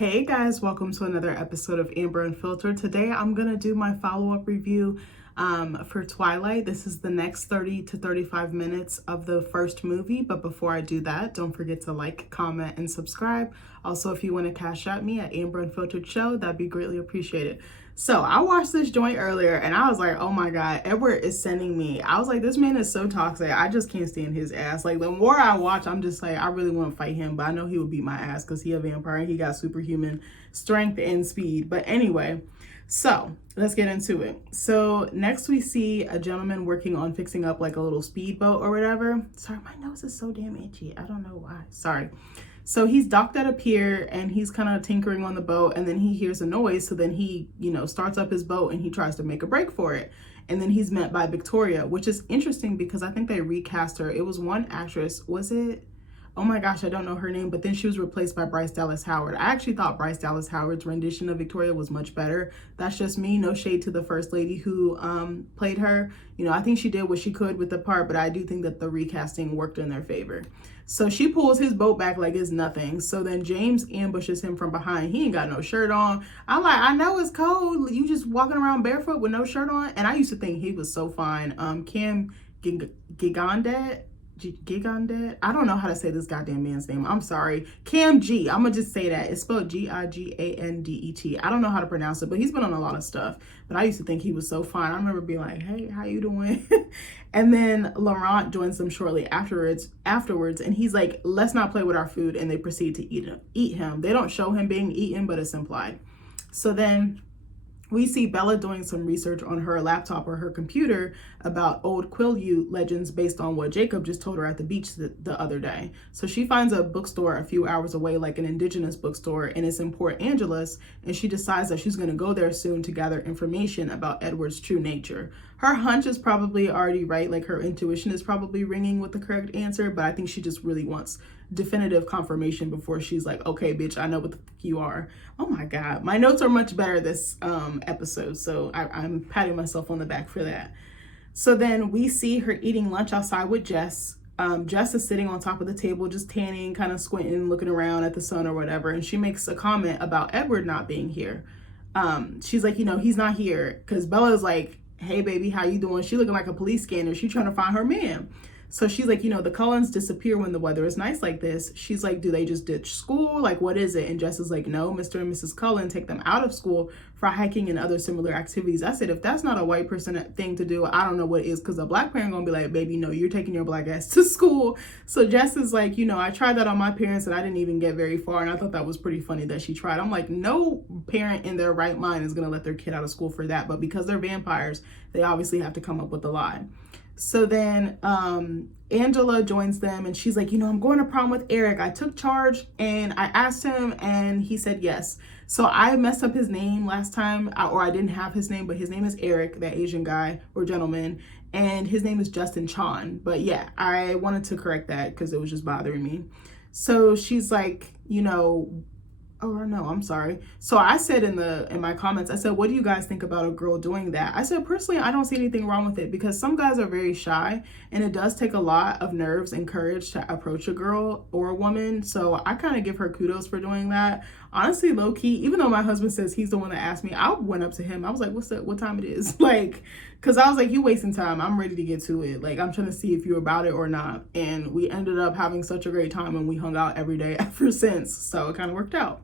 Hey guys, welcome to another episode of Amber Unfiltered. Today I'm gonna do my follow-up review for Twilight. This is the next 30 to 35 minutes of the first movie, but before I do that, don't forget to like, comment, and subscribe. Also, if you want to cash at me at Amber Unfiltered Show, that'd be greatly appreciated. So I watched this joint earlier and I was like, oh my God, Edward is sending me. I was like, this man is so toxic. I just can't stand his ass. Like, the more I watch, I'm just like, I really want to fight him, but I know he would beat my ass because he a vampire and he got superhuman strength and speed. But anyway, so let's get into it. So next we see a gentleman working on fixing up like a little speedboat or whatever. Sorry, my nose is so damn itchy. I don't know why. Sorry. So he's docked at a pier and he's kind of tinkering on the boat, and then he hears a noise. So then he, starts up his boat and he tries to make a break for it. And then he's met by Victoria, which is interesting because I think they recast her. It was one actress. Was it? Oh my gosh, I don't know her name, but then she was replaced by Bryce Dallas Howard. I actually thought Bryce Dallas Howard's rendition of Victoria was much better. That's just me. No shade to the first lady who played her. I think she did what she could with the part, but I do think that the recasting worked in their favor. So she pulls his boat back like it's nothing. So then James ambushes him from behind. He ain't got no shirt on. I'm like, I know it's cold. You just walking around barefoot with no shirt on. And I used to think he was so fine. Cam Gigandet. I don't know how to say this goddamn man's name. I'm sorry. Cam G. I'm gonna just say that. It's spelled Gigandet. I don't know how to pronounce it, but he's been on a lot of stuff. But I used to think he was so fine. I remember being like, hey, how you doing? And then Laurent joins them shortly afterwards, and he's like, let's not play with our food, and they proceed to eat him. They don't show him being eaten, but it's implied. So then we see Bella doing some research on her laptop or her computer about old Quileute legends based on what Jacob just told her at the beach the other day. So she finds a bookstore a few hours away, like an indigenous bookstore, and it's in Port Angeles, and she decides that she's going to go there soon to gather information about Edward's true nature. Her hunch is probably already right, like her intuition is probably ringing with the correct answer, but I think she just really wants definitive confirmation before she's like, okay, bitch, I know what the fuck you are. Oh my God, my notes are much better this episode, so I'm patting myself on the back for that. So then we see her eating lunch outside with Jess. Jess is sitting on top of the table, just tanning, kind of squinting, looking around at the sun or whatever, and she makes a comment about Edward not being here. She's like, he's not here, because Bella's like, hey baby, how you doing? She looking like a police scanner. She's trying to find her man. So she's like, the Cullens disappear when the weather is nice like this. She's like, do they just ditch school? Like, what is it? And Jess is like, no, Mr. and Mrs. Cullen take them out of school for hiking and other similar activities. I said, if that's not a white person thing to do, I don't know what is, because a black parent gonna be like, baby, no, you're taking your black ass to school. So Jess is like, I tried that on my parents and I didn't even get very far. And I thought that was pretty funny that she tried. I'm like, no parent in their right mind is gonna let their kid out of school for that. But because they're vampires, they obviously have to come up with a lie. So then Angela joins them and she's like, I'm going to prom with Eric. I took charge and I asked him and he said yes. So I messed up his name last time, or I didn't have his name, but his name is Eric, that Asian guy or gentleman, and his name is Justin Chan. But yeah, I wanted to correct that because it was just bothering me. So she's like, oh no, I'm sorry. So I said in my comments, I said, what do you guys think about a girl doing that? I said, personally, I don't see anything wrong with it because some guys are very shy and it does take a lot of nerves and courage to approach a girl or a woman. So I kind of give her kudos for doing that. Honestly, low key, even though my husband says he's the one that asked me, I went up to him. I was like, what time it is? Like, cause I was like, you wasting time. I'm ready to get to it. Like, I'm trying to see if you're about it or not. And we ended up having such a great time and we hung out every day ever since. So it kind of worked out.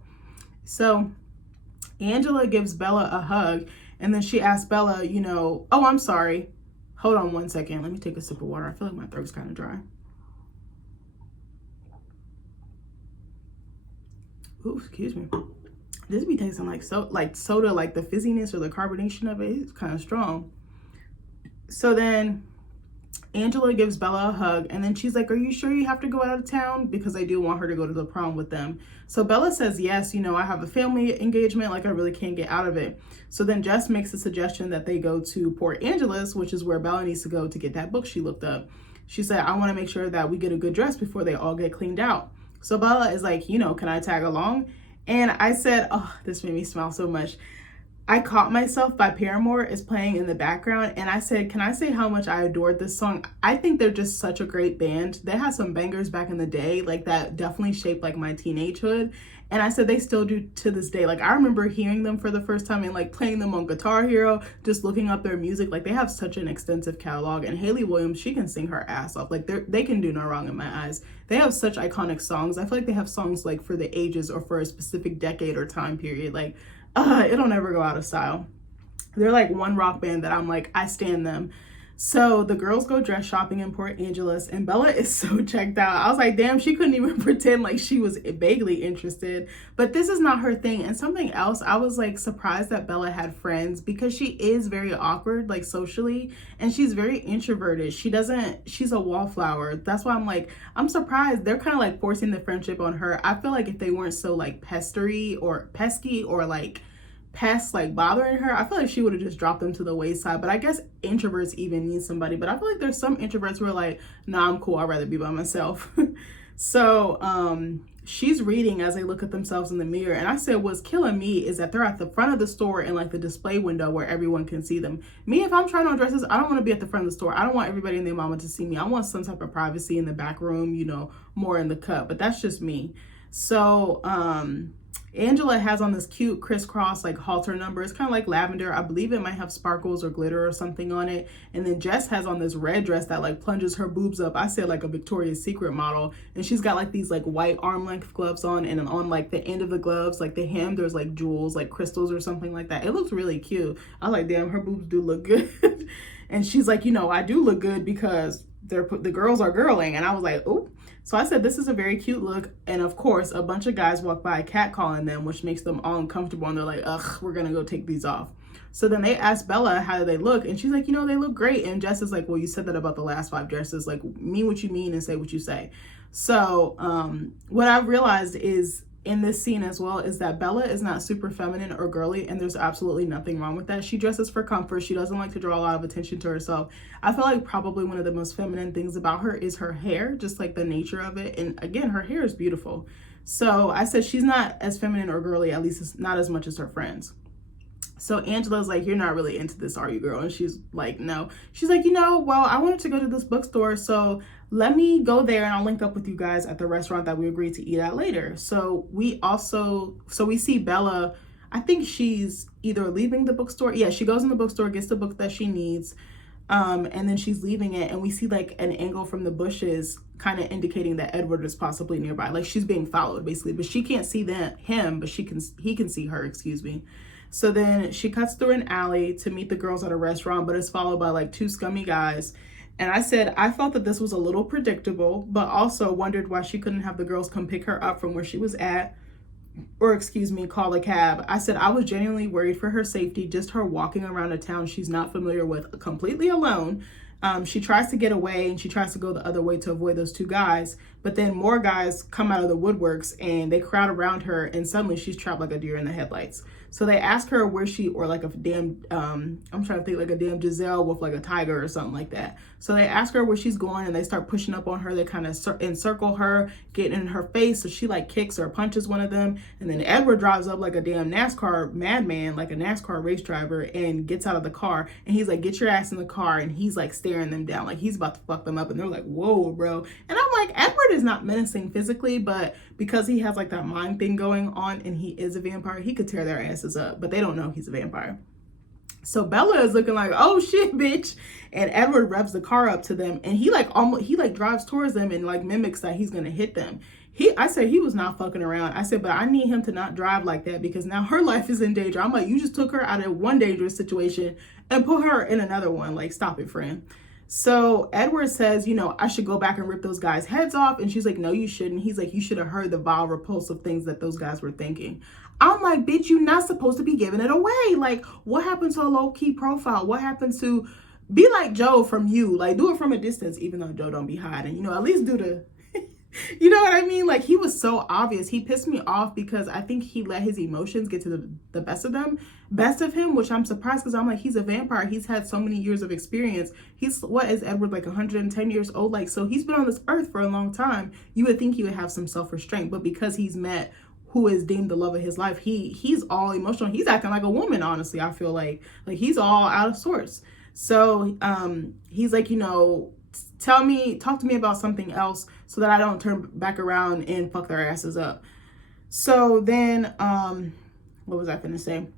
So Angela gives Bella a hug and then she asks Bella, oh, I'm sorry. Hold on one second. Let me take a sip of water. I feel like my throat's kind of dry. Ooh, excuse me. This be tasting like soda, like the fizziness or the carbonation of it is kind of strong. So then Angela gives Bella a hug and then she's like, are you sure you have to go out of town? Because I do want her to go to the prom with them. So Bella says, yes, I have a family engagement, like I really can't get out of it. So then Jess makes a suggestion that they go to Port Angeles, which is where Bella needs to go to get that book she looked up. She said, I want to make sure that we get a good dress before they all get cleaned out. So Bella is like, can I tag along? And I said, oh, this made me smile so much. I Caught Myself by Paramore is playing in the background, and I said, can I say how much I adored this song? I think they're just such a great band. They had some bangers back in the day, like that definitely shaped like my teenagehood. And I said they still do to this day. Like I remember hearing them for the first time and like playing them on Guitar Hero, just looking up their music. Like they have such an extensive catalog, and Hayley Williams, she can sing her ass off. Like they can do no wrong in my eyes. They have such iconic songs. I feel like they have songs like for the ages or for a specific decade or time period. Like it'll never go out of style. They're like one rock band that I'm like, I stand them. So the girls go dress shopping in Port Angeles, and Bella is so checked out. I was like, damn, she couldn't even pretend like she was vaguely interested. But this is not her thing. And something else, I was like surprised that Bella had friends, because she is very awkward, like socially, and she's very introverted. She's a wallflower. That's why I'm like, I'm surprised. They're kind of like forcing the friendship on her. I feel like if they weren't so like pesky or like pests like bothering her, I feel like she would have just dropped them to the wayside. But I guess introverts even need somebody. But I feel like there's some introverts who are like, nah, I'm cool, I'd rather be by myself. So she's reading as they look at themselves in the mirror, and I said what's killing me is that they're at the front of the store in like the display window where everyone can see them. Me, if I'm trying on dresses, I don't want to be at the front of the store. I don't want everybody and their mama to see me. I want some type of privacy in the back room, you know, more in the cut. But that's just me. So Angela has on this cute crisscross like halter number. It's kind of like lavender. I believe it might have sparkles or glitter or something on it. And then Jess has on this red dress that like plunges her boobs up. I said like a Victoria's Secret model. And she's got like these like white arm length gloves on, and on like the end of the gloves, like the hem, there's like jewels, like crystals or something like that. It looks really cute. I was like, damn, her boobs do look good. And she's like, you know, I do look good because the girls are girling. And I was like, oh. So I said, this is a very cute look. And of course, a bunch of guys walk by catcalling them, which makes them all uncomfortable. And they're like, ugh, we're going to go take these off. So then they ask Bella, how do they look? And she's like, you know, they look great. And Jess is like, well, you said that about the last 5 dresses. Like, mean what you mean and say what you say. So what I've realized is in this scene as well is that Bella is not super feminine or girly, and there's absolutely nothing wrong with that. She dresses for comfort. She doesn't like to draw a lot of attention to herself. I feel like probably one of the most feminine things about her is her hair, just like the nature of it. And again, her hair is beautiful. So I said she's not as feminine or girly, at least it's not as much as her friends. So Angela's like, you're not really into this, are you, girl? And she's like, no. She's like, you know, well, I wanted to go to this bookstore, so let me go there and I'll link up with you guys at the restaurant that we agreed to eat at later. So we see Bella, I think she's either leaving the bookstore. Yeah, she goes in the bookstore, gets the book that she needs, and then she's leaving it, and we see like an angle from the bushes kind of indicating that Edward is possibly nearby. Like she's being followed basically, but she can't see him, but he can see her, excuse me. So then she cuts through an alley to meet the girls at a restaurant, but is followed by like 2 scummy guys. And I said, I felt that this was a little predictable, but also wondered why she couldn't have the girls come pick her up from where she was at, or excuse me, call a cab. I said, I was genuinely worried for her safety, just her walking around a town she's not familiar with, completely alone. She tries to get away and she tries to go the other way to avoid those 2 guys, but then more guys come out of the woodworks and they crowd around her, and suddenly she's trapped like a deer in the headlights. So they ask her where she, or like a damn, I'm trying to think like a damn Giselle with like a tiger or something like that. So they ask her where she's going, and they start pushing up on her. They kind of encircle her, get in her face. So she like kicks or punches one of them. And then Edward drives up like a damn NASCAR madman, like a NASCAR race driver, and gets out of the car. And he's like, get your ass in the car. And he's like staring them down, like he's about to fuck them up. And they're like, whoa, bro. And I'm like, Edward is not menacing physically, but because he has like that mind thing going on and he is a vampire, he could tear their asses up, but they don't know he's a vampire. So Bella is looking like, oh shit, bitch. And Edward revs the car up to them, and he drives towards them and like mimics that he's gonna hit them. I said he was not fucking around. I said, but I need him to not drive like that, because now her life is in danger. I'm like, you just took her out of one dangerous situation and put her in another one. Like, stop it, friend. So Edward says, you know, I should go back and rip those guys' heads off. And she's like, no, you shouldn't. He's like, you should have heard the vile, repulsive things that those guys were thinking. I'm like, bitch, you're not supposed to be giving it away. Like, what happened to a low-key profile? What happens to be like Joe from You? Like, do it from a distance, even though Joe don't be hiding. You know, at least do the... You know what I mean? Like, he was so obvious. He pissed me off because I think he let his emotions get to the best of him, which I'm surprised, because I'm like, he's a vampire. He's had so many years of experience. What is Edward, like 110 years old? Like, so he's been on this earth for a long time. You would think he would have some self-restraint, but because he's met who is deemed the love of his life, he's all emotional. He's acting like a woman, honestly. I feel like he's all out of sorts. So he's like, you know, talk to me about something else so that I don't turn back around and fuck their asses up. So then what was I gonna say?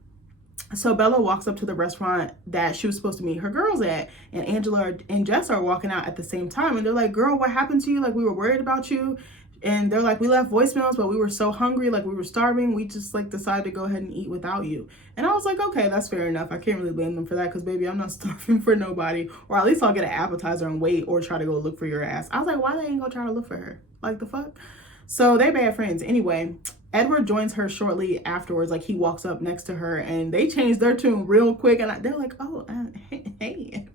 So Bella walks up to the restaurant that she was supposed to meet her girls at, and Angela and Jess are walking out at the same time, and they're like, girl, what happened to you? Like, we were worried about you. And they're like, we left voicemails, but we were so hungry, like we were starving, we just like decided to go ahead and eat without you. And I was like, okay, that's fair enough. I can't really blame them for that, because baby, I'm not starving for nobody. Or at least I'll get an appetizer and wait, or try to go look for your ass. I was like, why they ain't gonna try to look for her? Like, the fuck? So they bad friends. Anyway, Edward joins her shortly afterwards. Like, he walks up next to her, and they change their tune real quick, and they're like, oh, hey.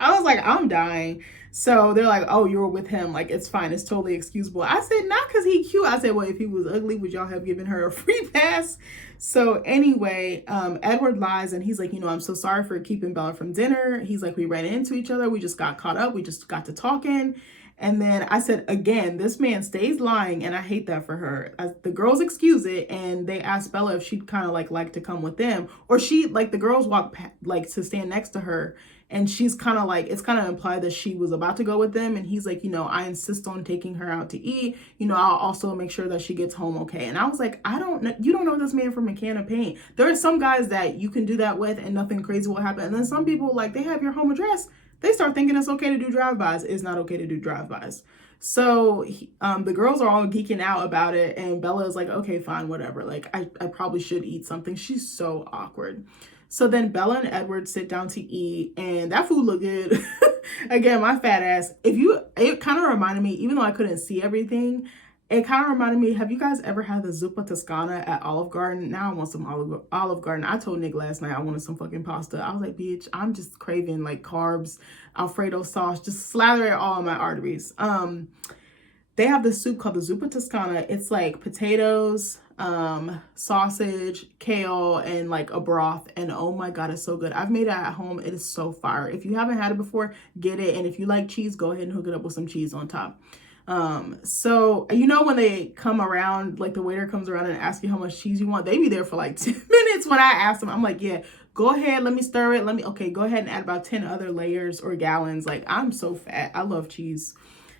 I was like, I'm dying. So they're like, oh, you were with him, like, it's fine, it's totally excusable. I said, not because he cute. I said, well, if he was ugly, would y'all have given her a free pass? So anyway, Edward lies, and he's like, you know, I'm so sorry for keeping Bella from dinner. He's like, we ran into each other, we just got caught up, we just got to talking. And then I said, again, this man stays lying, and I hate that for her. The girls excuse it, and they asked Bella if she'd kind of like to come with them, or she, like, the girls walk like to stand next to her, and she's kind of like, it's kind of implied that she was about to go with them. And he's like, you know, I insist on taking her out to eat. You know, I'll also make sure that she gets home okay. And I was like, I don't know, you don't know this man from a can of paint. There are some guys that you can do that with and nothing crazy will happen. And then some people, like, they have your home address, they start thinking it's okay to do drive-bys. It's not okay to do drive-bys. So the girls are all geeking out about it, and Bella is like, okay, fine, whatever. Like, I probably should eat something. She's so awkward. So then Bella and Edward sit down to eat, and that food looked good. Again, my fat ass. It kind of reminded me, even though I couldn't see everything, it kind of reminded me, have you guys ever had the zuppa toscana at Olive Garden? Now I want some Olive Garden. I told Nick last night I wanted some fucking pasta. I was like, bitch, I'm just craving like carbs, Alfredo sauce, just slather it all in my arteries. They have this soup called the zuppa toscana. It's like potatoes, sausage, kale, and like a broth. And oh my God, it's so good. I've made it at home. It is so fire. If you haven't had it before, get it. And if you like cheese, go ahead and hook it up with some cheese on top. So, you know, when they come around, like the waiter comes around and asks you how much cheese you want, they be there for like 10 minutes. When I ask them, I'm like, yeah, go ahead, let me stir it. Okay, go ahead and add about 10 other layers or gallons. Like, I'm so fat. I love cheese.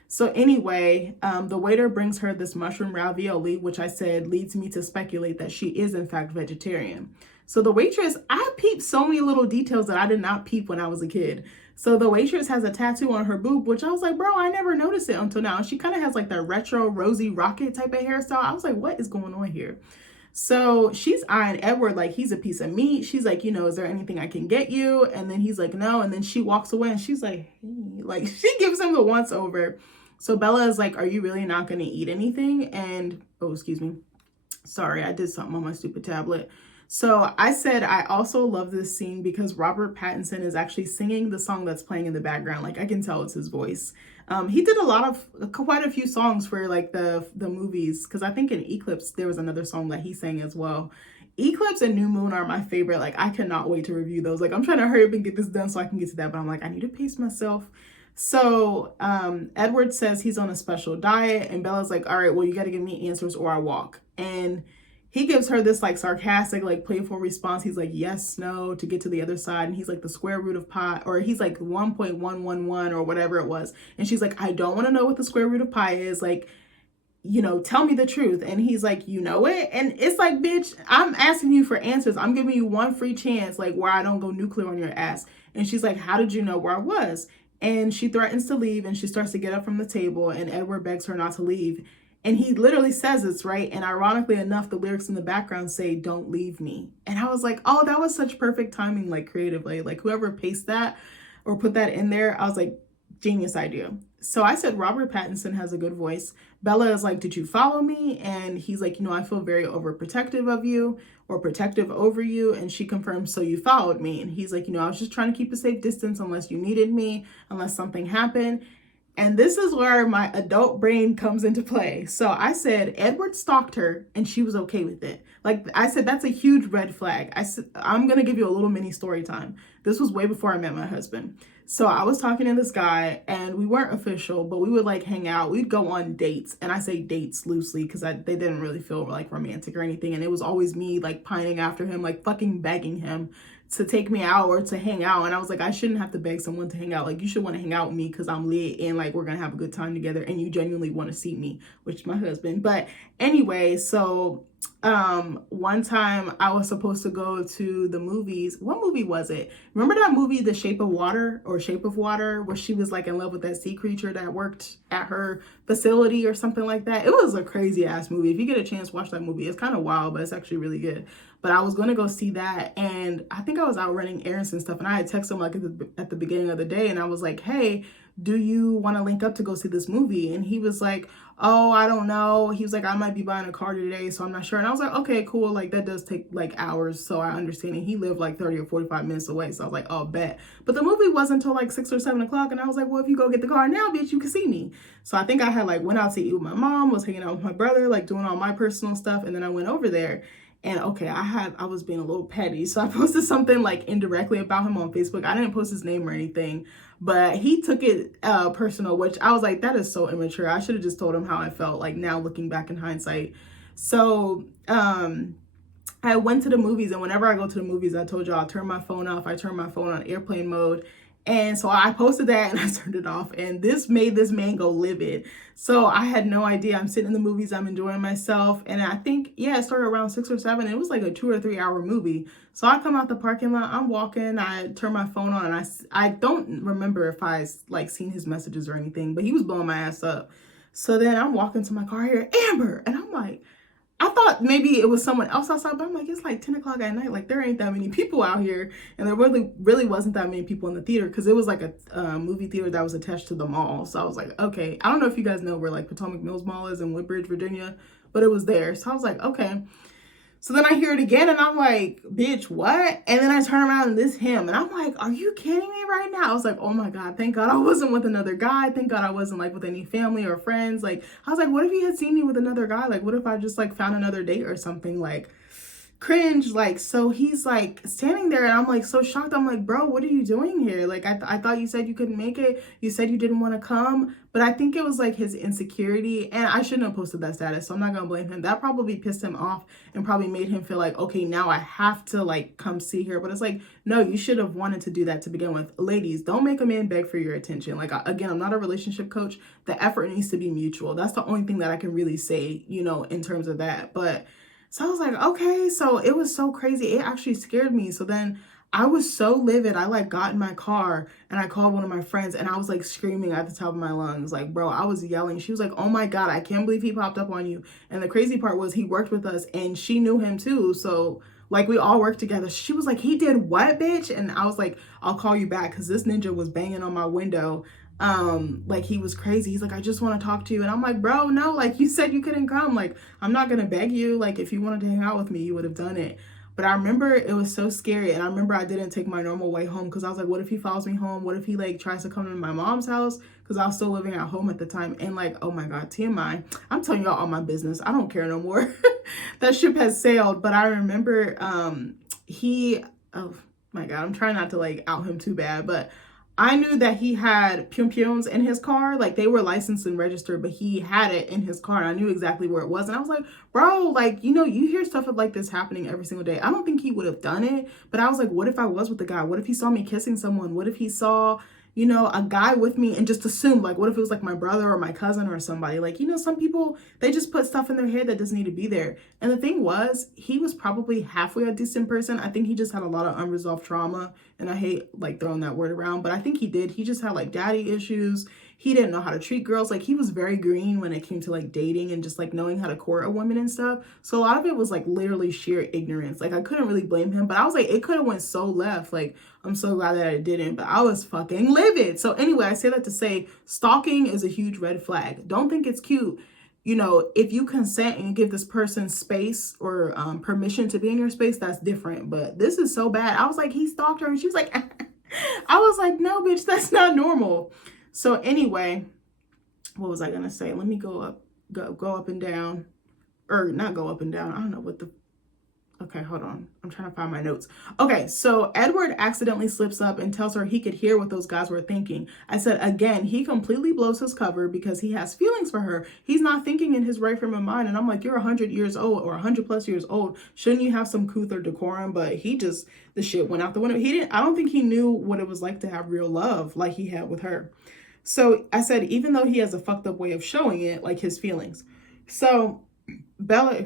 So anyway, the waiter brings her this mushroom ravioli, which I said leads me to speculate that she is in fact vegetarian. So the waitress, I peeped so many little details that I did not peep when I was a kid. So the waitress has a tattoo on her boob, which I was like, bro, I never noticed it until now. And she kind of has like that retro Rosie Rocket type of hairstyle. I was like, what is going on here? So she's eyeing Edward like he's a piece of meat. She's like, you know, is there anything I can get you? And then he's like, no. And then she walks away and she's like, hey. Like, she gives him the once over. So Bella is like, are you really not going to eat anything? And, oh, excuse me. Sorry, I did something on my stupid tablet. So I said I also love this scene because Robert Pattinson is actually singing the song that's playing in the background. Like, I can tell it's his voice. He did quite a few songs for like the movies, because I think in Eclipse there was another song that he sang as well. Eclipse and New Moon are my favorite. Like, I cannot wait to review those. Like, I'm trying to hurry up and get this done so I can get to that, but I'm like, I need to pace myself. So Edward says he's on a special diet, and Bella's like, all right, well, you got to give me answers or I walk. And he gives her this like sarcastic, like playful response. He's like, yes, no, to get to the other side. And he's like the square root of pi, or he's like 1.111 or whatever it was. And she's like, I don't want to know what the square root of pi is. Like, you know, tell me the truth. And he's like, you know it? And it's like, bitch, I'm asking you for answers. I'm giving you one free chance, like where I don't go nuclear on your ass. And she's like, how did you know where I was? And she threatens to leave, and she starts to get up from the table, and Edward begs her not to leave. And he literally says it's right. And ironically enough, the lyrics in the background say, don't leave me. And I was like, oh, that was such perfect timing, like creatively. Like, whoever pasted that or put that in there, I was like, genius idea. So I said, Robert Pattinson has a good voice. Bella is like, did you follow me? And he's like, you know, I feel very overprotective of you, or protective over you. And she confirms, so you followed me. And he's like, you know, I was just trying to keep a safe distance unless you needed me, unless something happened. And this is where my adult brain comes into play. So I said, Edward stalked her and she was okay with it. Like I said, that's a huge red flag. I said, I'm going to give you a little mini story time. This was way before I met my husband. So I was talking to this guy and we weren't official, but we would like hang out. We'd go on dates. And I say dates loosely because they didn't really feel like romantic or anything. And it was always me like pining after him, like fucking begging him to take me out or to hang out. And I was like, I shouldn't have to beg someone to hang out. Like, you should want to hang out with me because I'm lit and like we're going to have a good time together and you genuinely want to see me, which is my husband. But anyway, so one time I was supposed to go to the movies. What movie was it? Remember that movie The Shape of Water or Shape of Water, where she was like in love with that sea creature that worked at her facility or something like that? It was a crazy ass movie. If you get a chance, watch that movie. It's kind of wild, but it's actually really good. But I was going to go see that, and I think I was out running errands and stuff, and I had texted him like at the beginning of the day, and I was like, hey, do you want to link up to go see this movie? And he was like, oh, I don't know. He was like, I might be buying a car today, so I'm not sure. And I was like, okay, cool. Like, that does take like hours, so I understand. And he lived like 30 or 45 minutes away, so I was like, oh, bet. But the movie wasn't until like 6 or 7 o'clock, and I was like, well, if you go get the car now, bitch, you can see me. So I think I had like went out to eat with my mom, was hanging out with my brother, like doing all my personal stuff, and then I went over there. And okay, I was being a little petty. So I posted something like indirectly about him on Facebook. I didn't post his name or anything, but he took it personal, which I was like, that is so immature. I should have just told him how I felt, like now looking back in hindsight. So I went to the movies, and whenever I go to the movies, I told y'all I turn my phone off. I turn my phone on airplane mode. And so I posted that and I turned it off, and this made this man go livid. So I had no idea. I'm sitting in the movies, I'm enjoying myself. And I think, yeah, it started around 6 or 7. It was like a 2 or 3 hour movie. So I come out the parking lot, I'm walking, I turn my phone on, and I don't remember if I like seen his messages or anything, but he was blowing my ass up. So then I'm walking to my car here, Amber, and I'm like, I thought maybe it was someone else outside, but I'm like, it's like 10 o'clock at night. Like, there ain't that many people out here. And there really wasn't that many people in the theater because it was like a movie theater that was attached to the mall. So I was like, okay. I don't know if you guys know where like Potomac Mills Mall is in Woodbridge, Virginia, but it was there. So I was like, okay. So then I hear it again and I'm like, bitch, what? And then I turn around and this him. And I'm like, are you kidding me right now? I was like, oh my God, thank God I wasn't with another guy. Thank God I wasn't like with any family or friends. Like, I was like, what if he had seen me with another guy? Like, what if I just like found another date or something? Like, cringe. Like, so he's like standing there and I'm like so shocked. I'm like, bro, what are you doing here? Like, I thought you said you couldn't make it. You said you didn't want to come. But I think it was like his insecurity, and I shouldn't have posted that status, so I'm not gonna blame him. That probably pissed him off and probably made him feel like, okay, now I have to like come see her. But it's like, no, you should have wanted to do that to begin with. Ladies, don't make a man beg for your attention. Like, again, I'm not a relationship coach. The effort needs to be mutual. That's the only thing that I can really say, you know, in terms of that. But so I was like, okay. So it was so crazy. It actually scared me. So then I was so livid. I like got in my car and I called one of my friends and I was like screaming at the top of my lungs. Like, bro, I was yelling. She was like, oh my God, I can't believe he popped up on you. And the crazy part was he worked with us and she knew him too. So like we all worked together. She was like, he did what, bitch? And I was like, I'll call you back because this ninja was banging on my window. Like he was crazy. He's like, I just want to talk to you. And I'm like, bro, no, like you said you couldn't come. Like, I'm not gonna beg you. Like, if you wanted to hang out with me, you would have done it. But I remember it was so scary. And I remember I didn't take my normal way home because I was like, what if he follows me home? What if he like tries to come to my mom's house? Because I was still living at home at the time. And like, oh my God, TMI. I'm telling y'all all my business. I don't care no more. That ship has sailed. But I remember oh my God, I'm trying not to like out him too bad. But I knew that he had Pyum in his car. Like, they were licensed and registered, but he had it in his car. And I knew exactly where it was. And I was like, bro, like, you know, you hear stuff like this happening every single day. I don't think he would have done it. But I was like, what if I was with the guy? What if he saw me kissing someone? What if he saw, you know, a guy with me and just assumed, like, what if it was like my brother or my cousin or somebody? Like, you know, some people, they just put stuff in their head that doesn't need to be there. And the thing was, he was probably halfway a decent person. I think he just had a lot of unresolved trauma. And I hate like throwing that word around, but I think he did. He just had like daddy issues. He didn't know how to treat girls. Like, he was very green when it came to like dating and just like knowing how to court a woman and stuff. So a lot of it was like literally sheer ignorance. Like, I couldn't really blame him, but I was like, it could have went so left. Like, I'm so glad that it didn't, but I was fucking livid. So anyway, I say that to say stalking is a huge red flag. Don't think it's cute. You know, if you consent and give this person space or permission to be in your space, that's different. But this is so bad. I was like, he stalked her. And she was like, I was like, no, bitch, that's not normal. So anyway, what was I going to say? Let me go up and down. Or not go up and down. I don't know what the Okay, hold on. I'm trying to find my notes. Okay, so Edward accidentally slips up and tells her he could hear what those guys were thinking. I said, again, he completely blows his cover because he has feelings for her. He's not thinking in his right frame of mind. And I'm like, you're 100 years old or 100 plus years old. Shouldn't you have some couth or decorum? But the shit went out the window. I don't think he knew what it was like to have real love like he had with her. So I said, even though he has a fucked up way of showing it, like his feelings. So Bella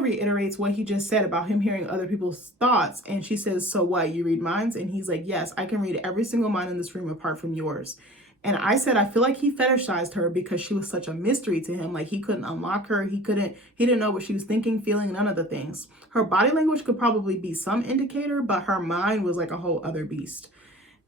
reiterates what he just said about him hearing other people's thoughts. And she says, so what, you read minds? And he's like, yes, I can read every single mind in this room apart from yours. And I said, I feel like he fetishized her because she was such a mystery to him. Like he couldn't unlock her. He didn't know what she was thinking, feeling, none of the things. Her body language could probably be some indicator, but her mind was like a whole other beast.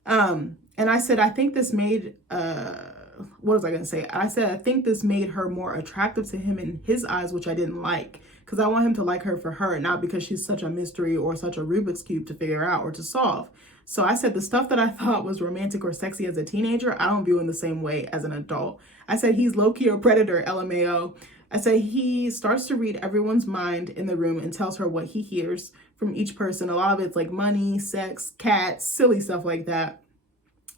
And I said, I think this made, what was I going to say? I said, I think this made her more attractive to him in his eyes, which I didn't like, because I want him to like her for her, not because she's such a mystery or such a Rubik's Cube to figure out or to solve. So I said, the stuff that I thought was romantic or sexy as a teenager, I don't view in the same way as an adult. I said, he's low-key a predator, LMAO. I said, he starts to read everyone's mind in the room and tells her what he hears from each person. A lot of it's like money, sex, cats, silly stuff like that.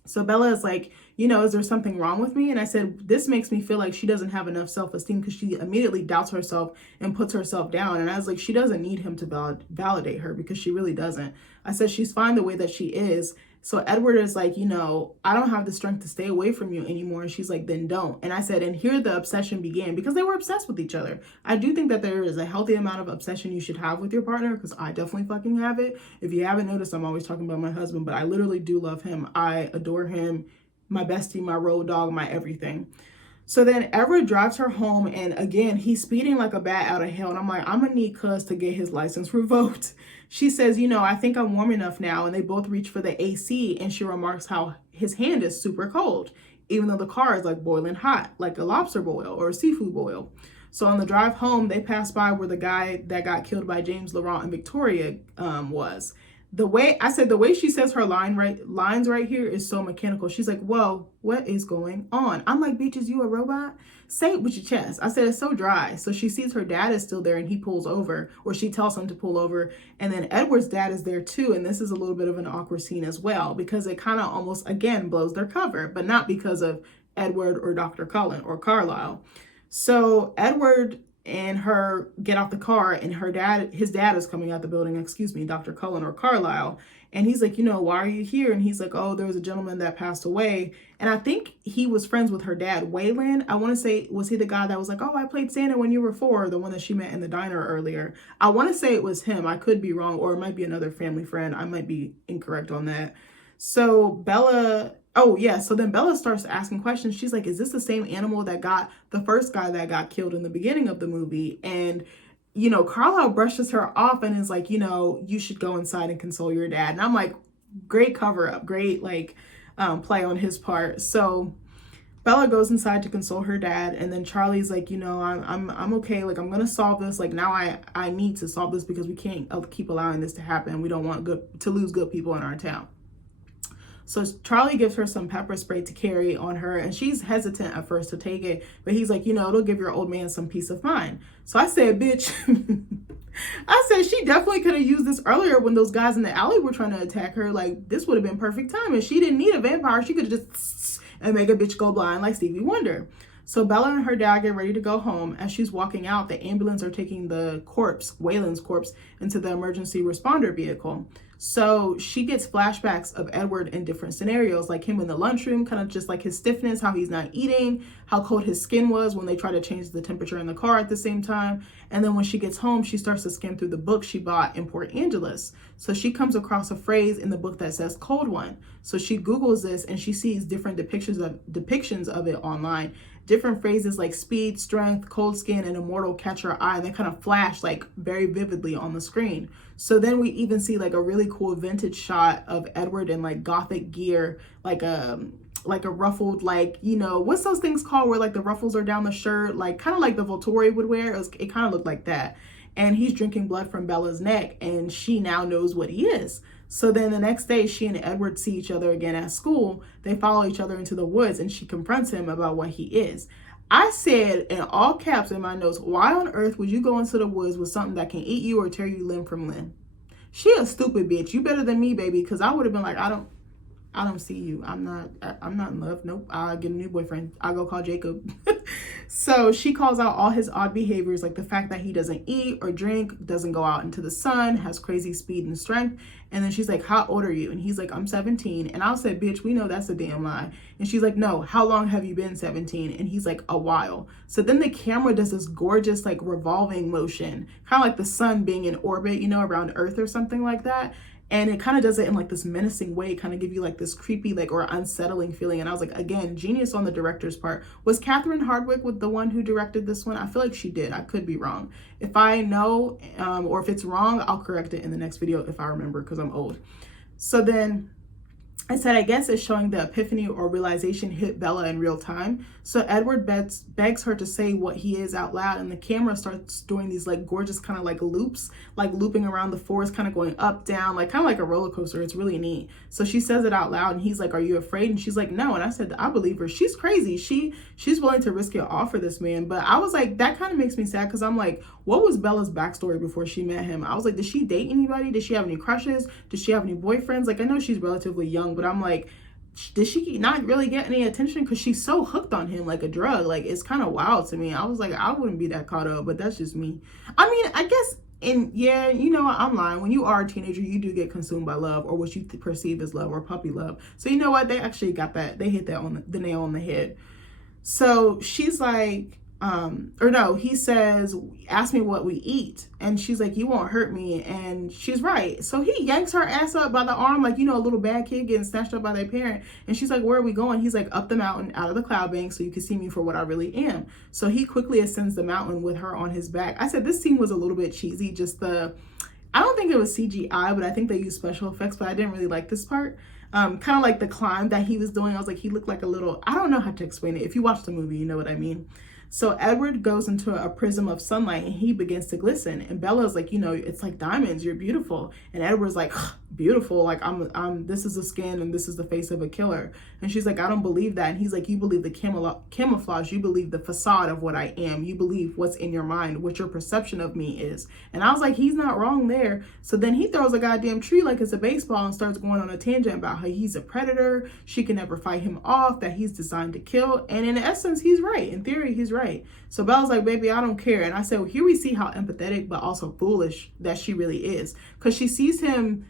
So Bella is like, is there something wrong with me? And I said, this makes me feel like she doesn't have enough self-esteem because she immediately doubts herself and puts herself down. And I was like, she doesn't need him to validate her because she really doesn't. I said, she's fine the way that she is. So Edward is like, I don't have the strength to stay away from you anymore. And she's like, then don't. And I said, and here the obsession began because they were obsessed with each other. I do think that there is a healthy amount of obsession you should have with your partner because I definitely fucking have it. If you haven't noticed, I'm always talking about my husband, but I literally do love him. I adore him. My bestie, my road dog, my everything. So then Everett drives her home, and again, he's speeding like a bat out of hell. And I'm like, I'm gonna need Cuz to get his license revoked. She says, I think I'm warm enough now. And they both reach for the AC, and she remarks how his hand is super cold, even though the car is like boiling hot, like a lobster boil or a seafood boil. So on the drive home, they pass by where the guy that got killed by James, Laurent, and Victoria was. The way she says her lines right here is so mechanical. She's like, whoa, what is going on? I'm like, bitch, is you a robot? Say it with your chest. I said, it's so dry. So she sees her dad is still there and he pulls over, or she tells him to pull over. And then Edward's dad is there too. And this is a little bit of an awkward scene as well, because it kind of almost, again, blows their cover, but not because of Edward or Dr. Cullen or Carlisle. So Edward and her get out the car, and his dad is coming out the building, Dr. Cullen or Carlisle. And he's like, why are you here? And he's like, oh, there was a gentleman that passed away. And I think he was friends with her dad, Waylon. I want to say, was he the guy that was like, oh, I played Santa when you were 4, the one that she met in the diner earlier? I want to say it was him. I could be wrong, or it might be another family friend. I might be incorrect on that. So so then Bella starts asking questions. She's like, is this the same animal that got the first guy that got killed in the beginning of the movie? And, Carlisle brushes her off and is like, you should go inside and console your dad. And I'm like, great cover up, great play on his part. So Bella goes inside to console her dad, and then Charlie's like, I'm okay. Like, I'm gonna solve this. Like, now I need to solve this because we can't keep allowing this to happen. We don't want to lose good people in our town. So Charlie gives her some pepper spray to carry on her, and she's hesitant at first to take it, but he's like, it'll give your old man some peace of mind. So I said, bitch, I said she definitely could have used this earlier when those guys in the alley were trying to attack her. Like, this would have been perfect time, and she didn't need a vampire. She could have just and make a bitch go blind like Stevie Wonder. So Bella and her dad get ready to go home. As she's walking out, the ambulance are taking the corpse, Waylon's corpse, into the emergency responder vehicle. So she gets flashbacks of Edward in different scenarios, like him in the lunchroom, kind of just like his stiffness, how he's not eating, how cold his skin was when they try to change the temperature in the car at the same time. And then when she gets home, she starts to skim through the book she bought in Port Angeles. So she comes across a phrase in the book that says cold one. So she Googles this and she sees different depictions of it online. Different phrases like speed, strength, cold skin, and immortal catch her eye, and they kind of flash like very vividly on the screen. So then we even see like a really cool vintage shot of Edward in like gothic gear, like a ruffled, what's those things called where like the ruffles are down the shirt, like kind of like the Volturi would wear. It kind of looked like that. And he's drinking blood from Bella's neck, and she now knows what he is. So then the next day, she and Edward see each other again at school. They follow each other into the woods, and she confronts him about what he is. I said in all caps in my notes, why on earth would you go into the woods with something that can eat you or tear you limb from limb? She a stupid bitch. You better than me, baby, because I would have been like, I don't see you. I'm not in love. Nope. I'll get a new boyfriend. I'll go call Jacob. So she calls out all his odd behaviors, like the fact that he doesn't eat or drink, doesn't go out into the sun, has crazy speed and strength. And then she's like, how old are you? And he's like, I'm 17. And I said, bitch, we know that's a damn lie. And she's like, no, how long have you been 17? And he's like, a while. So then the camera does this gorgeous like revolving motion, kind of like the sun being in orbit, you know, around Earth or something like that. And it kind of does it in like this menacing way, kind of give you like this creepy, like, or unsettling feeling. And I was like, again, genius on the director's part. Was Catherine Hardwicke with the one who directed this one? I feel like she did. I could be wrong. If I know, or if it's wrong, I'll correct it in the next video if I remember, because I'm old. So then I said, I guess it's showing the epiphany or realization hit Bella in real time. So Edward begs her to say what he is out loud, and the camera starts doing these like gorgeous kind of like loops, like looping around the forest, kind of going up, down, like kind of like a roller coaster. It's really neat. So she says it out loud, and he's like, are you afraid? And she's like, no. And I said, I believe her. She's crazy. She's willing to risk it all for this man. But I was like, that kind of makes me sad, because I'm like, what was Bella's backstory before she met him? I was like, did she date anybody? Did she have any crushes? Did she have any boyfriends? Like, I know she's relatively young, but I'm like, did she not really get any attention? Because she's so hooked on him like a drug. Like, it's kind of wild to me. I was like, I wouldn't be that caught up, but that's just me. I mean, I guess, and yeah, you know what, I'm lying. When you are a teenager, you do get consumed by love, or what you perceive as love, or puppy love. So you know what, they actually got that. They hit that on the nail on the head. So she's like, or no, he says, ask me what we eat. And she's like, you won't hurt me. And she's right. So he yanks her ass up by the arm, like, you know, a little bad kid getting snatched up by their parent. And she's like, where are we going? He's like, up the mountain, out of the cloud bank, so you can see me for what I really am. So he quickly ascends the mountain with her on his back. I said, this scene was a little bit cheesy. I don't think it was CGI, but I think they used special effects, but I didn't really like this part. Kind of like the climb that he was doing. I was like, he looked like a little, I don't know how to explain it. If you watch the movie, you know what I mean. So Edward goes into a prism of sunlight, and he begins to glisten. And Bella's like, you know, it's like diamonds, you're beautiful. And Edward's like, beautiful, like this is the skin and this is the face of a killer. And she's like, I don't believe that. And he's like, you believe the camouflage, you believe the facade of what I am, you believe what's in your mind, what your perception of me is. And I was like, he's not wrong there. So then he throws a goddamn tree like it's a baseball and starts going on a tangent about how he's a predator, she can never fight him off, that he's designed to kill. And in essence, he's right. In theory, he's right. So Bella's like, baby, I don't care. And I said, well, here we see how empathetic but also foolish that she really is, because she sees him,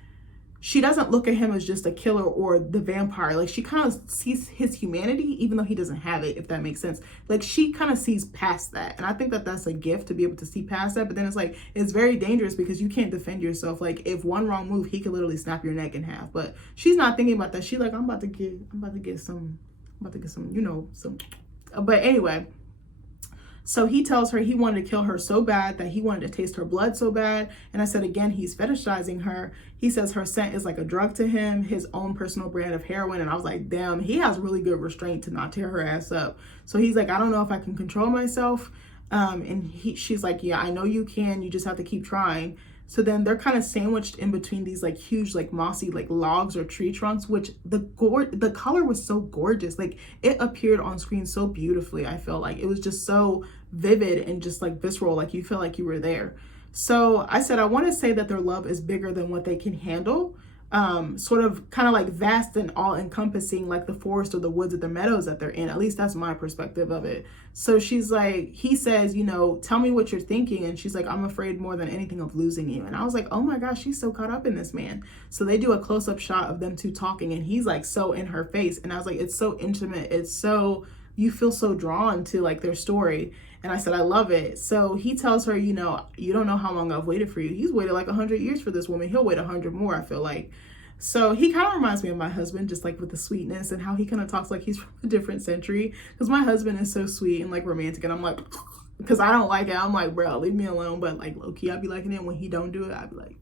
she doesn't look at him as just a killer or the vampire. Like, she kind of sees his humanity, even though he doesn't have it, if that makes sense. Like, she kind of sees past that. And I think that that's a gift, to be able to see past that. But then it's like, it's very dangerous, because you can't defend yourself. Like, if one wrong move, he could literally snap your neck in half. But she's not thinking about that. She's like, I'm about to get some, you know, some. But anyway. So he tells her he wanted to kill her so bad, that he wanted to taste her blood so bad. And I said, again, he's fetishizing her. He says her scent is like a drug to him, his own personal brand of heroin. And I was like, damn, he has really good restraint to not tear her ass up. So he's like, I don't know if I can control myself. And she's like, yeah, I know you can. You just have to keep trying. So then they're kind of sandwiched in between these like huge, like mossy, like logs or tree trunks, which the color was so gorgeous. Like, it appeared on screen so beautifully. I felt like it was just so vivid and just like visceral. Like, you feel like you were there. So I said, I want to say that their love is bigger than what they can handle. Sort of kind of like vast and all encompassing, like the forest or the woods or the meadows that they're in. At least that's my perspective of it. So she's like, he says, you know, tell me what you're thinking. And she's like, I'm afraid more than anything of losing you. And I was like, oh my gosh, she's so caught up in this man. So they do a close-up shot of them two talking, and he's like so in her face. And I was like, it's so intimate. It's so, you feel so drawn to like their story. And I said, I love it. So he tells her, you know, you don't know how long I've waited for you. He's waited like 100 years for this woman. He'll wait 100 more, I feel like. So he kind of reminds me of my husband, just like with the sweetness and how he kind of talks like he's from a different century. Because my husband is so sweet and like romantic. And I'm like, because I don't like it. I'm like, bro, leave me alone. But like low key, I'd be liking it. When he don't do it, I'd be like,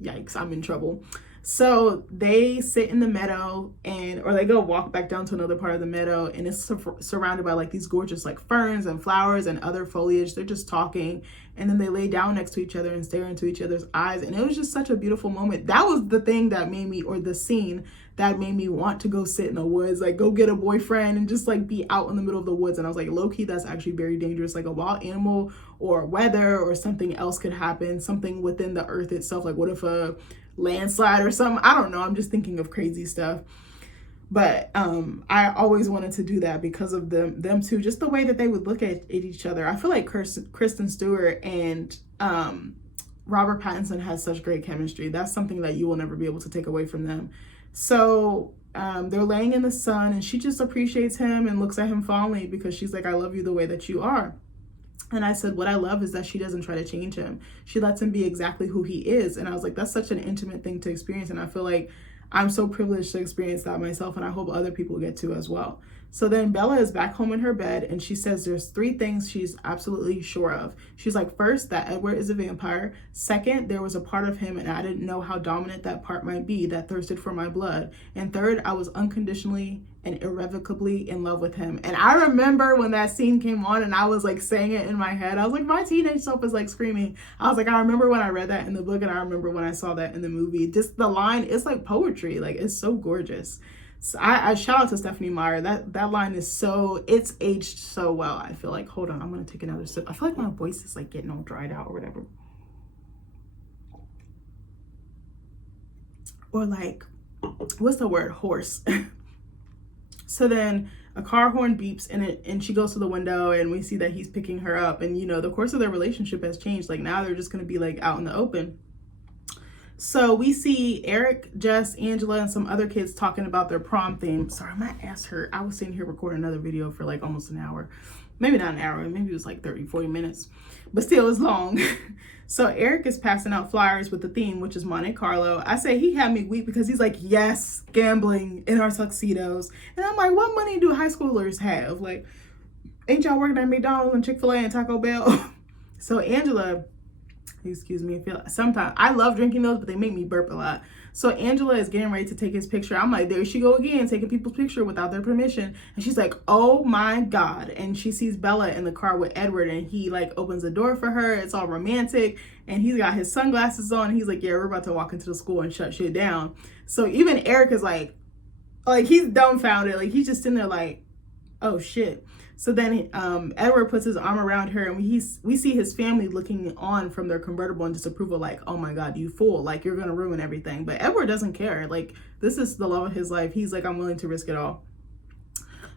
yikes, I'm in trouble. So they sit in the meadow or they go walk back down to another part of the meadow, and it's surrounded by like these gorgeous like ferns and flowers and other foliage. They're just talking, and then they lay down next to each other and stare into each other's eyes. And it was just such a beautiful moment. That was the thing that made me, or the scene that made me want to go sit in the woods, like go get a boyfriend and just like be out in the middle of the woods. And I was like, low-key, that's actually very dangerous. Like a wild animal or weather or something else could happen, something within the earth itself. Like what if a landslide or something? I don't know. I'm just thinking of crazy stuff. But I always wanted to do that because of them two, just the way that they would look at each other. I feel like Kristen Stewart and Robert Pattinson has such great chemistry. That's something that you will never be able to take away from them. So they're laying in the sun, and she just appreciates him and looks at him fondly because she's like, I love you the way that you are. And I said, what I love is that she doesn't try to change him. She lets him be exactly who he is. And I was like, that's such an intimate thing to experience. And I feel like I'm so privileged to experience that myself, and I hope other people get to as well. So then Bella is back home in her bed, and she says there's 3 things she's absolutely sure of. She's like, first, that Edward is a vampire. Second, there was a part of him, and I didn't know how dominant that part might be, that thirsted for my blood. And third, I was unconditionally and irrevocably in love with him. And I remember when that scene came on and I was like saying it in my head. I was like, my teenage self is like screaming. I was like, I remember when I read that in the book, and I remember when I saw that in the movie. Just the line, it's like poetry. Like, it's so gorgeous. So I shout out to Stephanie Meyer. That line is it's aged so well. I feel like, hold on, I'm gonna take another sip. I feel like my voice is like getting all dried out or whatever. Or like, what's the word? Hoarse. So then a car horn beeps, and she goes to the window, and we see that he's picking her up. And, you know, the course of their relationship has changed. Like, now they're just going to be like out in the open. So we see Eric, Jess, Angela, and some other kids talking about their prom theme. Sorry, my ass hurt. I was sitting here recording another video for like almost an hour. Maybe not an hour. Maybe it was like 30, 40 minutes. But still, it's long. So Eric is passing out flyers with the theme, which is Monte Carlo. I say he had me weak because he's like, yes, gambling in our tuxedos. And I'm like, what money do high schoolers have? Like, ain't y'all working at McDonald's and Chick-fil-A and Taco Bell? So Angela, excuse me, sometimes I love drinking those, but they make me burp a lot. So Angela is getting ready to take his picture. I'm like, there she go again, taking people's picture without their permission. And she's like, oh my God. And she sees Bella in the car with Edward, and he like opens the door for her. It's all romantic, and he's got his sunglasses on. And he's like, yeah, we're about to walk into the school and shut shit down. So even Eric is like he's dumbfounded. Like, he's just sitting there like, oh shit. So then Edward puts his arm around her, and we see his family looking on from their convertible in disapproval, like, oh my God, you fool, like, you're gonna ruin everything. But Edward doesn't care. Like, this is the love of his life. He's like, I'm willing to risk it all.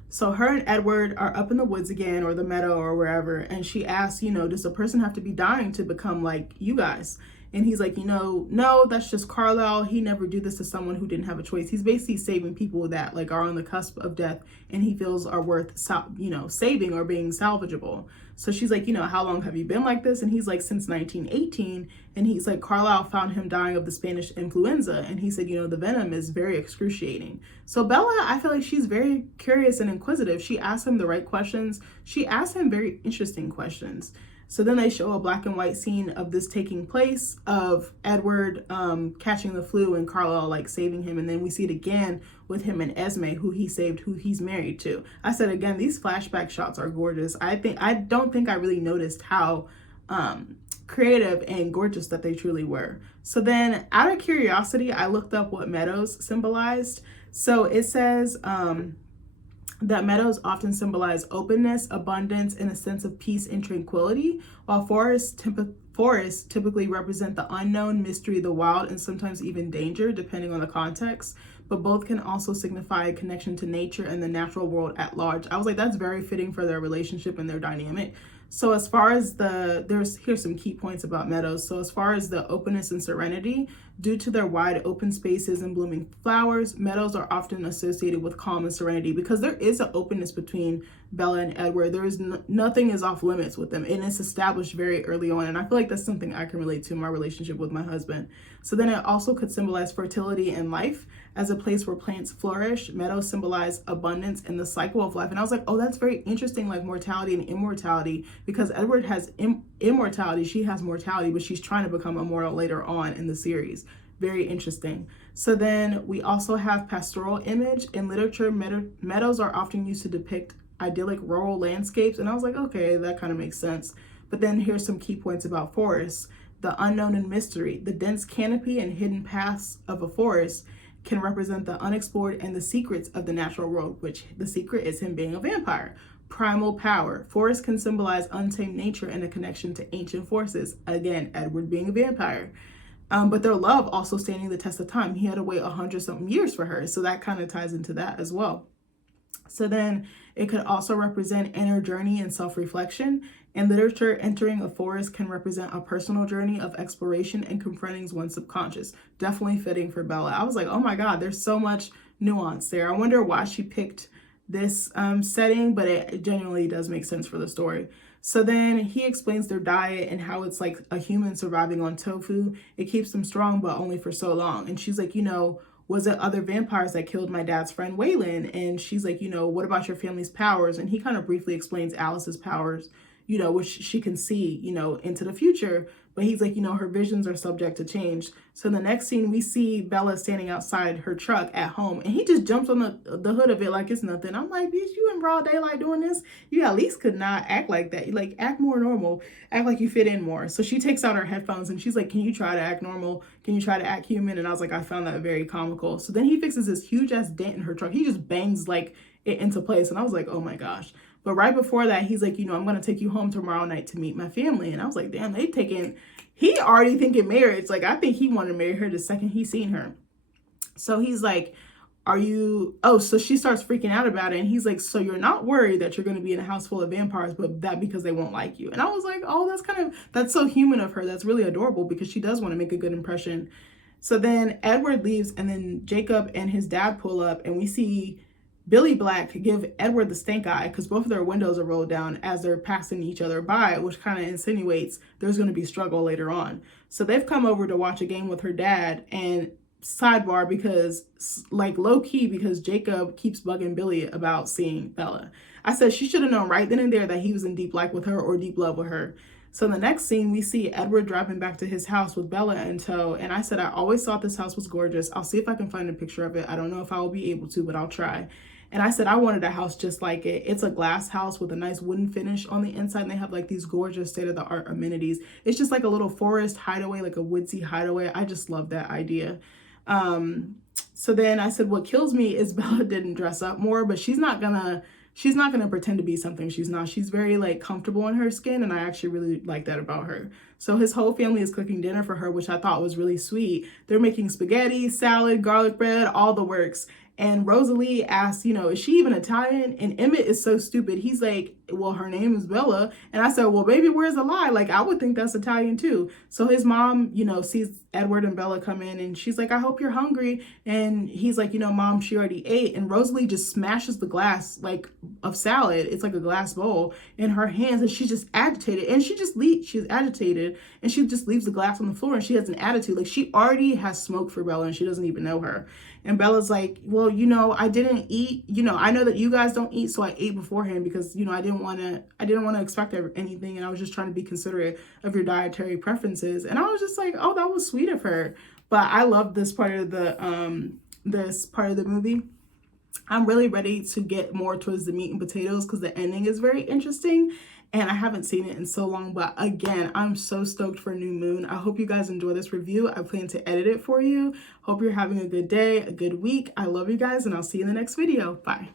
So her and Edward are up in the woods again, or the meadow or wherever, and she asks, you know, does a person have to be dying to become like you guys? And he's like, you know, no, that's just Carlisle. He never do this to someone who didn't have a choice. He's basically saving people that like are on the cusp of death, and he feels are worth, saving or being salvageable. So she's like, you know, how long have you been like this? And he's like, since 1918. And he's like, Carlisle found him dying of the Spanish influenza. And he said, you know, the venom is very excruciating. So Bella, I feel like she's very curious and inquisitive. She asks him the right questions. She asks him very interesting questions. So then they show a black and white scene of this taking place, of Edward catching the flu and Carlisle like saving him. And then we see it again with him and Esme, who he saved, who he's married to. I said, again, these flashback shots are gorgeous. I don't think I really noticed how creative and gorgeous that they truly were. So then out of curiosity, I looked up what meadows symbolized. So it says, that meadows often symbolize openness, abundance, and a sense of peace and tranquility, while forests typically represent the unknown, mystery, the wild, and sometimes even danger, depending on the context. But both can also signify a connection to nature and the natural world at large. I was like, that's very fitting for their relationship and their dynamic. So as far as here's some key points about meadows. So as far as the openness and serenity, due to their wide open spaces and blooming flowers, meadows are often associated with calm and serenity, because there is an openness between Bella and Edward. There is nothing is off limits with them, and it's established very early on. And I feel like that's something I can relate to in my relationship with my husband. So then it also could symbolize fertility and life. As a place where plants flourish, meadows symbolize abundance and the cycle of life. And I was like, oh, that's very interesting, like mortality and immortality, because Edward has immortality, she has mortality, but she's trying to become immortal later on in the series. Very interesting. So then we also have pastoral image. In literature, meadows are often used to depict idyllic rural landscapes. And I was like, okay, that kind of makes sense. But then here's some key points about forests. The unknown and mystery. The dense canopy and hidden paths of a forest can represent the unexplored and the secrets of the natural world, which the secret is him being a vampire. Primal power. Forests can symbolize untamed nature and a connection to ancient forces. Again, Edward being a vampire. But their love also standing the test of time. He had to wait 100-something years for her. So that kind of ties into that as well. So then it could also represent inner journey and self-reflection. In literature, entering a forest can represent a personal journey of exploration and confronting one's subconscious. Definitely fitting for Bella. I was like, oh my God, there's so much nuance there. I wonder why she picked this setting, but it genuinely does make sense for the story. So then he explains their diet and how it's like a human surviving on tofu. It keeps them strong, but only for so long. And she's like, was it other vampires that killed my dad's friend Waylon? And she's like, what about your family's powers? And he kind of briefly explains Alice's powers, which she can see, into the future. But he's like, her visions are subject to change. So in the next scene, we see Bella standing outside her truck at home, and he just jumps on the hood of it like it's nothing. I'm like, bitch, you in broad daylight doing this? You at least could not act like that. Like, act more normal. Act like you fit in more. So she takes out her headphones, and she's like, can you try to act normal? Can you try to act human? And I was like, I found that very comical. So then he fixes this huge-ass dent in her truck. He just bangs, like, it into place. And I was like, oh, my gosh. But right before that, he's like, I'm going to take you home tomorrow night to meet my family. And I was like, damn, he already thinking marriage. Like, I think he wanted to marry her the second he seen her. So he's like, so she starts freaking out about it. And he's like, so you're not worried that you're going to be in a house full of vampires, but that because they won't like you. And I was like, oh, that's so human of her. That's really adorable because she does want to make a good impression. So then Edward leaves, and then Jacob and his dad pull up, and we see Billy Black give Edward the stink eye because both of their windows are rolled down as they're passing each other by, which kind of insinuates there's going to be struggle later on. So they've come over to watch a game with her dad, and sidebar, because like low key, because Jacob keeps bugging Billy about seeing Bella. I said she should have known right then and there that he was in deep like with her or deep love with her. So in the next scene, we see Edward driving back to his house with Bella in tow. And I said, I always thought this house was gorgeous. I'll see if I can find a picture of it. I don't know if I will be able to, but I'll try. And I said, I wanted a house just like it. It's a glass house with a nice wooden finish on the inside. And they have like these gorgeous state-of-the-art amenities. It's just like a little forest hideaway, like a woodsy hideaway. I just love that idea. So then I said, what kills me is Bella didn't dress up more, but she's not gonna pretend to be something she's not. She's very like comfortable in her skin, and I actually really like that about her. So his whole family is cooking dinner for her, which I thought was really sweet. They're making spaghetti, salad, garlic bread, all the works. And Rosalie asks, is she even Italian? And Emmett is so stupid. He's like, well, her name is Bella. And I said, well, baby, where's the lie? Like, I would think that's Italian too. So his mom, sees Edward and Bella come in, and she's like, I hope you're hungry. And he's like, Mom, she already ate. And Rosalie just smashes the glass like of salad. It's like a glass bowl in her hands, and she's just agitated. And she's agitated, and she just leaves the glass on the floor, and she has an attitude. Like, she already has smoke for Bella, and she doesn't even know her. And Bella's like, well, I didn't eat, I know that you guys don't eat, so I ate beforehand because, I didn't want to expect anything. And I was just trying to be considerate of your dietary preferences. And I was just like, oh, that was sweet of her. But I love this part of the movie. I'm really ready to get more towards the meat and potatoes because the ending is very interesting. And I haven't seen it in so long, but again, I'm so stoked for New Moon. I hope you guys enjoy this review. I plan to edit it for you. Hope you're having a good day, a good week. I love you guys, and I'll see you in the next video. Bye.